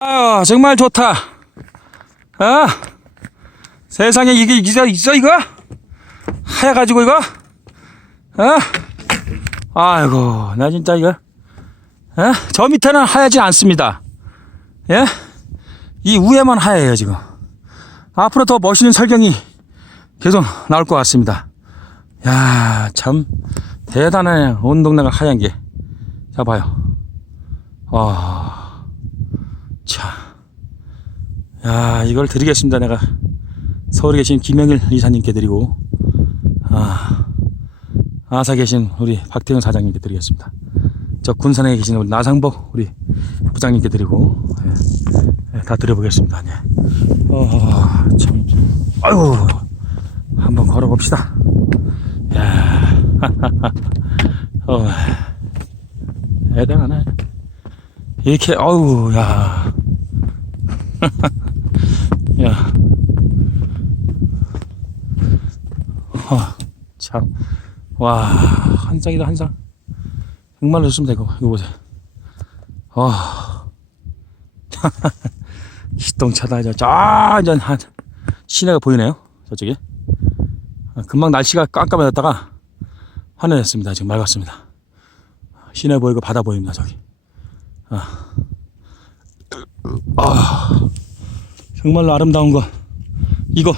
아유, 정말 좋다. 아, 세상에 이게 이게 있어 이거? 하여가지고 이거? 어? 아이고, 나 진짜 이거. 예? 저 밑에는 하얗지 않습니다. 예? 이 위에만 하얘요 지금. 앞으로 더 멋있는 설경이 계속 나올 것 같습니다. 야, 참 대단하네. 온 동네가 하얀 게. 자 봐요. 아, 자, 야 이걸 드리겠습니다. 내가 서울에 계신 김영일 이사님께 드리고, 아, 아사 계신 우리 박태영 사장님께 드리겠습니다. 저 군산에 계신 우리 나상복 우리 부장님께 드리고, 예, 예, 다 드려보겠습니다. 예. 어, 참, 아유, 한번 걸어봅시다. 야, 어, 대단하네. 이렇게, 어우, 야. 야. 어, 참. 와, 한 쌍이다, 한 쌍. 정말로 좋습니다, 이거. 이거 보세요. 와. 기똥차다, 저, 저, 저, 한, 시내가 보이네요. 저쪽에. 아, 금방 날씨가 깜깜해졌다가 환해졌습니다. 지금 맑았습니다. 시내 보이고 바다 보입니다. 저기. 아, 아 정말로 아름다운 거 이곳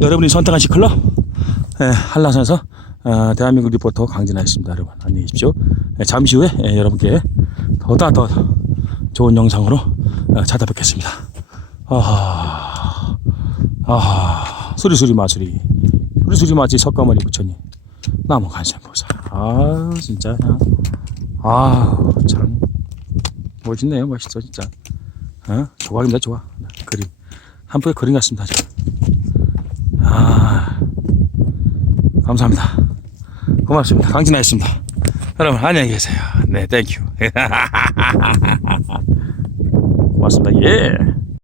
여러분이 선택한 시클럽 예, 한라산에서 어, 대한민국 리포터 강진아였습니다. 여러분 안녕히 계십시오. 예, 잠시 후에 예, 여러분께 더다 더 좋은 영상으로 어, 찾아뵙겠습니다. 아하, 아하, 수리수리 마수리, 수리수리 마치 석가모니 부처님, 나무 간센보살. 아, 진짜, 아, 참 멋있네요, 멋있어 진짜. 어? 조각입니다, 조각. 그림 한 폭의 그림 같습니다. 지금. 아, 감사합니다. 고맙습니다. 강진아였습니다. 여러분 안녕히 계세요. 네, 땡큐. 고맙습니다. 예.